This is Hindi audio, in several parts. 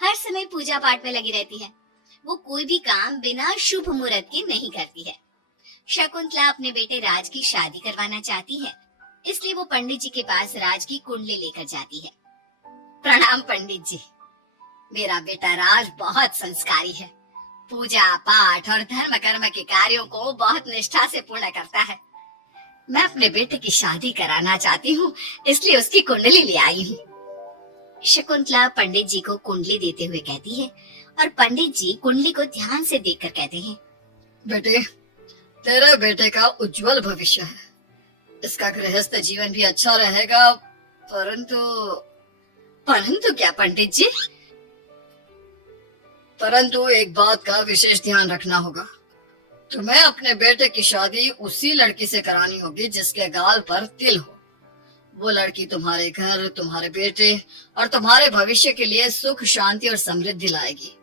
हर समय पूजा पाठ में लगी रहती है। वो कोई भी काम बिना शुभ मुहूर्त के नहीं करती है। शकुंतला अपने बेटे राज की शादी करवाना चाहती है, इसलिए वो पंडित जी के पास राज की कुंडली लेकर जाती है। प्रणाम पंडित जी, मेरा बेटा राज बहुत संस्कारी है। पूजा पाठ और धर्म कर्म के कार्यों को बहुत निष्ठा से पूर्ण करता है। मैं अपने बेटे की शादी कराना चाहती हूँ, इसलिए उसकी कुंडली ले आई हूँ। शकुंतला पंडित जी को कुंडली देते हुए कहती है और पंडित जी कुंडली को ध्यान से देखकर कहते हैं, बेटे, तेरे बेटे का उज्जवल भविष्य है। इसका गृहस्थ जीवन भी अच्छा रहेगा, परंतु परंतु क्या पंडित जी? परंतु एक बात का विशेष ध्यान रखना होगा। तुम्हें अपने बेटे की शादी उसी लड़की से करानी होगी जिसके गाल पर तिल हो। वो लड़की तुम्हारे घर, तुम्हारे बेटे और तुम्हारे भविष्य के लिए सुख, शांति और समृद्धि लाएगी।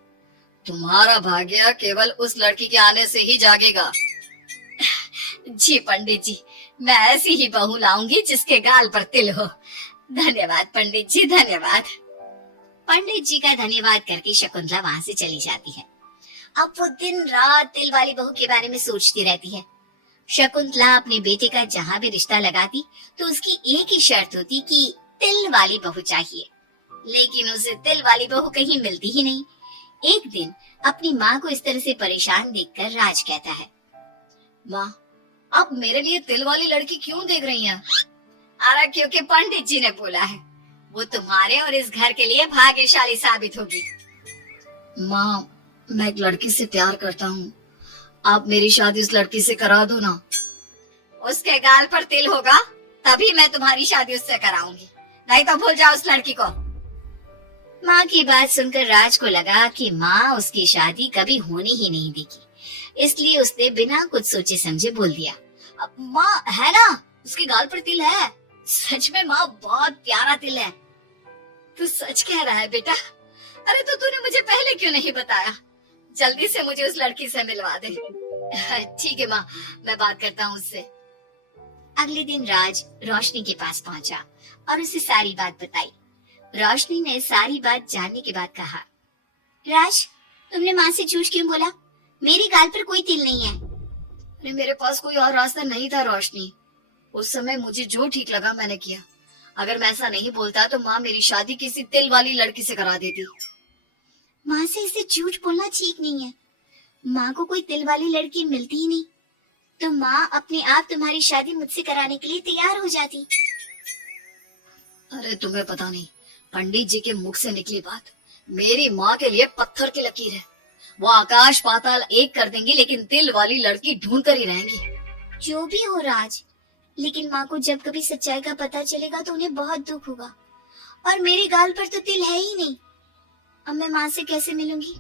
तुम्हारा भाग्य केवल उस लड़की के आने से ही जागेगा। जी पंडित जी, मैं ऐसी ही बहू लाऊंगी जिसके गाल पर तिल हो। धन्यवाद पंडित जी, धन्यवाद। पंडित जी का धन्यवाद करके शकुंतला वहां से चली जाती है। अब वो दिन रात तिल वाली बहू के बारे में सोचती रहती है। शकुंतला अपने बेटे का जहाँ भी रिश्ता लगाती तो उसकी एक ही शर्त होती कि तिल वाली बहू चाहिए, लेकिन उसे तिल वाली बहू कहीं मिलती ही नहीं। एक दिन अपनी माँ को इस तरह से परेशान देखकर राज कहता है, माँ, आप मेरे लिए तिल वाली लड़की क्यों देख रही हैं? अरे क्योंकि पंडित जी ने बोला है, वो तुम्हारे और इस घर के लिए भाग्यशाली साबित होगी। माँ, मैं एक लड़की से प्यार करता हूँ। आप मेरी शादी उस लड़की से करा दो ना। उसके गाल पर तिल होगा तभी मैं तुम्हारी शादी उससे कराऊंगी, नहीं तो भूल जाओ उस लड़की को। माँ की बात सुनकर राज को लगा कि माँ उसकी शादी कभी होने ही नहीं देगी, इसलिए उसने बिना कुछ सोचे समझे बोल दिया, माँ है ना, उसके गाल पर तिल है। सच में माँ, बहुत प्यारा तिल है। तू सच कह रहा है बेटा? अरे तो तूने मुझे पहले क्यों नहीं बताया? जल्दी से मुझे उस लड़की से मिलवा दे। ठीक है माँ, मैं बात करता हूँ उससे। अगले दिन राज रोशनी के पास पहुंचा और उसे सारी बात बताई। रोशनी ने सारी बात जानने के बाद कहा, राज, तुमने माँ से झूठ क्यों बोला? मेरी गाल पर कोई तिल नहीं है। अरे मेरे पास कोई और रास्ता नहीं था रोशनी। उस समय मुझे जो ठीक लगा मैंने किया। अगर मैं ऐसा नहीं बोलता तो माँ मेरी शादी किसी तिल वाली लड़की से करा देती। माँ से इसे झूठ बोलना ठीक नहीं है। माँ को कोई तिल वाली लड़की मिलती ही नहीं, तो माँ अपने आप तुम्हारी शादी मुझसे कराने के लिए तैयार हो जाती। अरे तुम्हें पता नहीं, पंडित जी के मुख से निकली बात मेरी माँ के लिए पत्थर की लकीर है। वो आकाश पाताल एक कर देंगी, लेकिन तिल वाली लड़की ढूंढ कर ही रहेंगी। जो भी हो राज, लेकिन माँ को जब कभी सच्चाई का पता चलेगा तो उन्हें बहुत दुख होगा। और मेरे गाल पर तो तिल है ही नहीं, अब मैं माँ से कैसे मिलूंगी?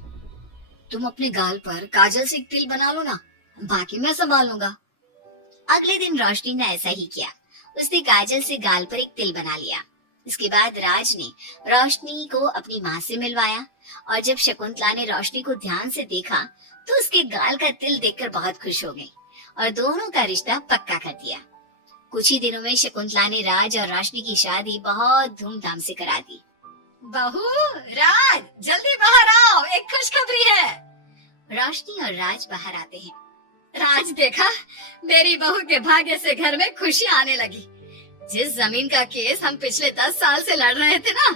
तुम अपने गाल पर काजल से एक तिल बना लो ना, बाकी मैं संभाल लूंगा। अगले दिन रोशनी ने ऐसा ही किया। उसने काजल से गाल पर एक तिल बना लिया। इसके बाद राज ने रोशनी को अपनी माँ से मिलवाया, और जब शकुंतला ने रोशनी को ध्यान से देखा तो उसके गाल का तिल देखकर बहुत खुश हो गई और दोनों का रिश्ता पक्का कर दिया। कुछ ही दिनों में शकुंतला ने राज और रोशनी की शादी बहुत धूमधाम से करा दी। बहू, राज, जल्दी बाहर आओ, एक खुशखबरी है। रोशनी और राज बाहर आते हैं। राज, देखा, मेरी बहू के भाग्य से घर में खुशी आने लगी। जिस जमीन का केस हम पिछले 10 साल से लड़ रहे थे ना,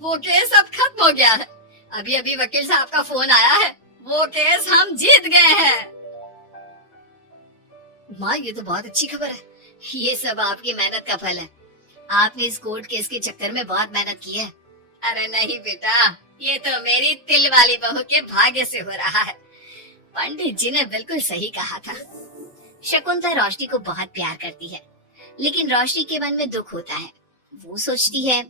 वो केस अब खत्म हो गया है। अभी अभी वकील साहब का फोन आया है, वो केस हम जीत गए हैं। माँ, ये तो बहुत अच्छी खबर है। ये सब आपकी मेहनत का फल है। आपने इस कोर्ट केस के चक्कर में बहुत मेहनत की है। अरे नहीं बेटा, ये तो मेरी तिल वाली बहू के भाग्य से हो रहा है। पंडित जी ने बिल्कुल सही कहा था। शकुंतला रोशनी को बहुत प्यार करती है, लेकिन रोशनी के मन में दुख होता है। वो सोचती है,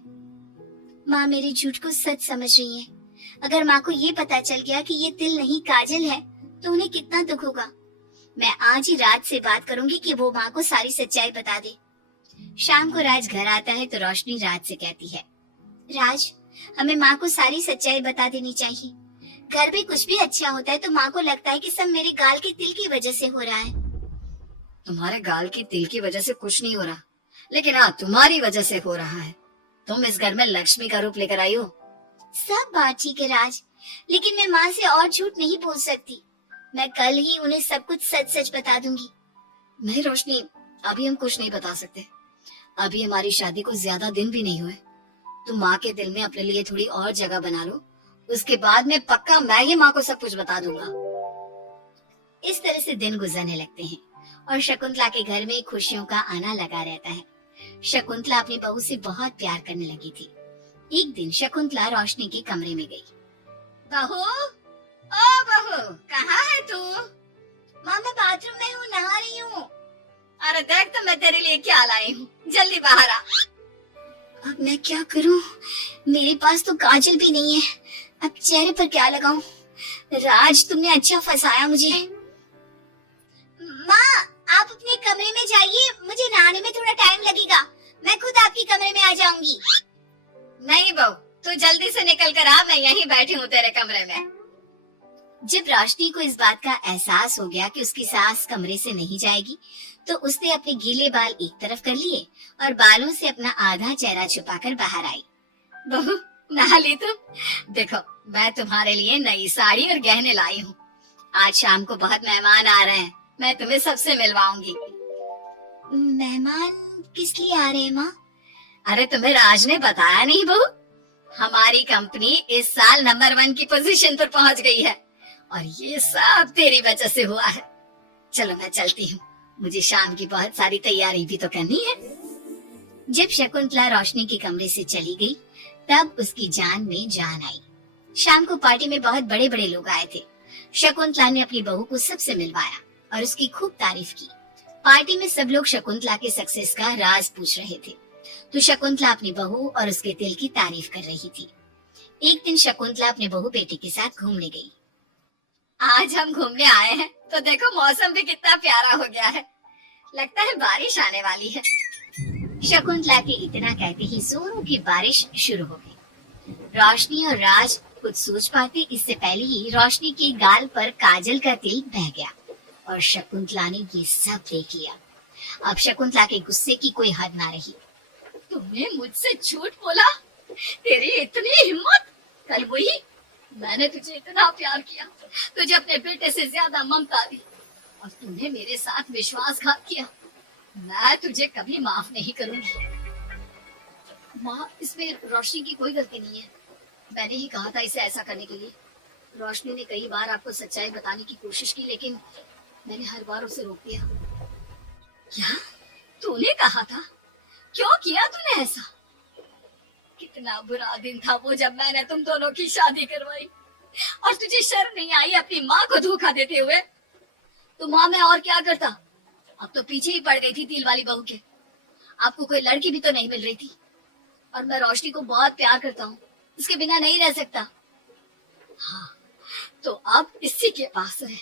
माँ मेरे झूठ को सच समझ रही है। अगर माँ को ये पता चल गया कि ये तिल नहीं काजल है तो उन्हें कितना दुख होगा। मैं आज ही राज से बात करूंगी कि वो माँ को सारी सच्चाई बता दे। शाम को राज घर आता है तो रोशनी राज से कहती है, राज, हमें माँ को सारी सच्चाई बता देनी चाहिए। घर में कुछ भी अच्छा होता है तो माँ को लगता है कि सब मेरे गाल के तिल की वजह से हो रहा है। तुम्हारे गाल की तिल की वजह से कुछ नहीं हो रहा, लेकिन हाँ, तुम्हारी वजह से हो रहा है। तुम इस घर में लक्ष्मी का रूप लेकर आई हो। सब बात ठीक है राज, लेकिन मैं माँ से और झूठ नहीं बोल सकती। मैं कल ही उन्हें सब कुछ सच सच बता दूंगी। नहीं रोशनी, अभी हम कुछ नहीं बता सकते। अभी हमारी शादी को ज्यादा दिन भी नहीं हुए। तुम माँ के दिल में अपने लिए थोड़ी और जगह बना लो, उसके बाद में पक्का मैं ही माँ को सब कुछ बता दूंगा। इस तरह से दिन गुजरने लगते हैं और शकुंतला के घर में खुशियों का आना लगा रहता है। शकुंतला अपनी बहू से बहुत प्यार करने लगी थी। एक दिन शकुंतला रोशनी के कमरे में गई। बहू, ओ बहू, कहाँ है तू? माँ मैं बाथरूम में हूँ, नहा रही हूँ। अरे देख तो मैं तेरे लिए क्या लाई हूँ, जल्दी बाहर आ। अब मैं क्या करूँ? मेरे पास तो काजल भी नहीं है, अब चेहरे पर क्या लगाऊं? राज तुमने अच्छा फंसाया मुझे। माँ आप अपने कमरे में जाइए, मुझे नहाने में थोड़ा टाइम लगेगा, मैं खुद आपके कमरे में आ जाऊंगी। नहीं बहू, तू जल्दी से निकल कर आ, मैं यहीं बैठी हूँ तेरे कमरे में। जब रोशनी को इस बात का एहसास हो गया कि उसकी सास कमरे से नहीं जाएगी, तो उसने अपने गीले बाल एक तरफ कर लिए और बालों से अपना आधा चेहरा छुपाकर बाहर आई। बहू नहा ली तुम? देखो मैं तुम्हारे लिए नई साड़ी और गहने लाई हूँ। आज शाम को बहुत मेहमान आ रहे हैं, मैं तुम्हें सबसे मिलवाऊंगी। मेहमान किस लिए आ रहे हैं माँ? अरे तुम्हें राज ने बताया नहीं बहू? हमारी कंपनी इस साल नंबर 1 की पोजीशन पर पहुंच गई है और ये सब तेरी वजह से हुआ है। चलो मैं चलती हूँ, मुझे शाम की बहुत सारी तैयारी भी तो करनी है। जब शकुंतला रोशनी के कमरे से चली गई, तब उसकी जान में जान आई। शाम को पार्टी में बहुत बड़े बड़े लोग आए थे। शकुंतला ने अपनी बहू को सबसे मिलवाया और उसकी खूब तारीफ की। पार्टी में सब लोग शकुंतला के सक्सेस का राज पूछ रहे थे, तो शकुंतला अपनी बहू और उसके दिल की तारीफ कर रही थी। एक दिन शकुंतला अपने बहू बेटी के साथ घूमने गई। आज हम घूमने आए हैं तो देखो मौसम भी कितना प्यारा हो गया है, लगता है बारिश आने वाली है। शकुंतला के इतना कहते ही जोरों की बारिश शुरू हो गई। रोशनी और राज कुछ सोच पाते इससे पहले ही रोशनी के गाल पर काजल का तिल बह गया और शकुंतला ने ये सब देख लिया। अब शकुंतला के गुस्से की कोई हद ना रही। तुमने मुझसे झूठ बोला? तेरी इतनी हिम्मत? कल वही मैंने तुझे इतना प्यार किया, तुझे अपने बेटे से ज्यादा ममता दी और तुमने मेरे साथ विश्वासघात किया। मैं तुझे कभी माफ नहीं करूंगी। माँ इसमें रोशनी की कोई गलती नहीं है, मैंने ही कहा था इसे ऐसा करने के लिए। रोशनी ने कई बार आपको सच्चाई बताने की कोशिश की, लेकिन मैंने हर बार उसे रोक दिया। क्या तूने कहा था? क्यों किया तूने ऐसा? कितना बुरा दिन था वो जब मैंने तुम दोनों की शादी करवाई और तुझे शर्म नहीं आई अपनी माँ को धोखा देते हुए? तो माँ मैं और क्या करता, अब तो पीछे ही पड़ गई थी तिल वाली बहू के। आपको कोई लड़की भी तो नहीं मिल रही थी और मैं रोशनी को बहुत प्यार करता हूँ, इसके बिना नहीं रह सकता। हाँ तो अब इसी के पास रहे,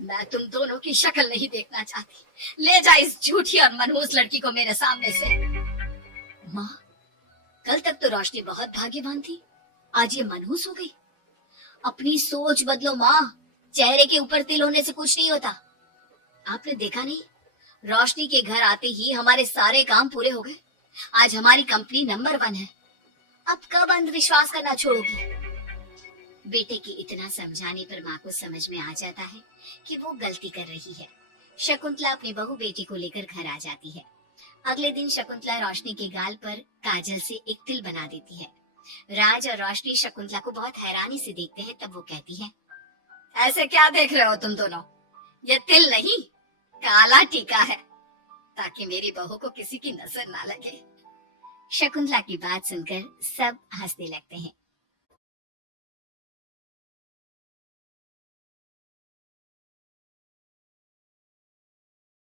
मैं तुम दोनों की शक्ल नहीं देखना चाहती। ले जा इस झूठी और मनहूस लड़की को मेरे सामने से। माँ कल तक तो रोशनी बहुत भाग्यवान थी, आज ये मनहूस हो गई। अपनी सोच बदलो माँ, चेहरे के ऊपर तिल होने से कुछ नहीं होता। आपने देखा नहीं, रोशनी के घर आते ही हमारे सारे काम पूरे हो गए। आज हमारी कंपनी नंबर 1 है। अब कब अंधविश्वास करना छोड़ोगी? बेटे के इतना समझाने पर माँ को समझ में आ जाता है कि वो गलती कर रही है। शकुंतला अपनी बहू बेटी को लेकर घर आ जाती है। अगले दिन शकुंतला रोशनी के गाल पर काजल से एक तिल बना देती है। राज और रोशनी शकुंतला को बहुत हैरानी से देखते हैं, तब वो कहती है, ऐसे क्या देख रहे हो तुम दोनों? ये तिल नहीं, काला टीका है, ताकि मेरी बहू को किसी की नजर ना लगे। शकुंतला की बात सुनकर सब हंसने लगते हैं।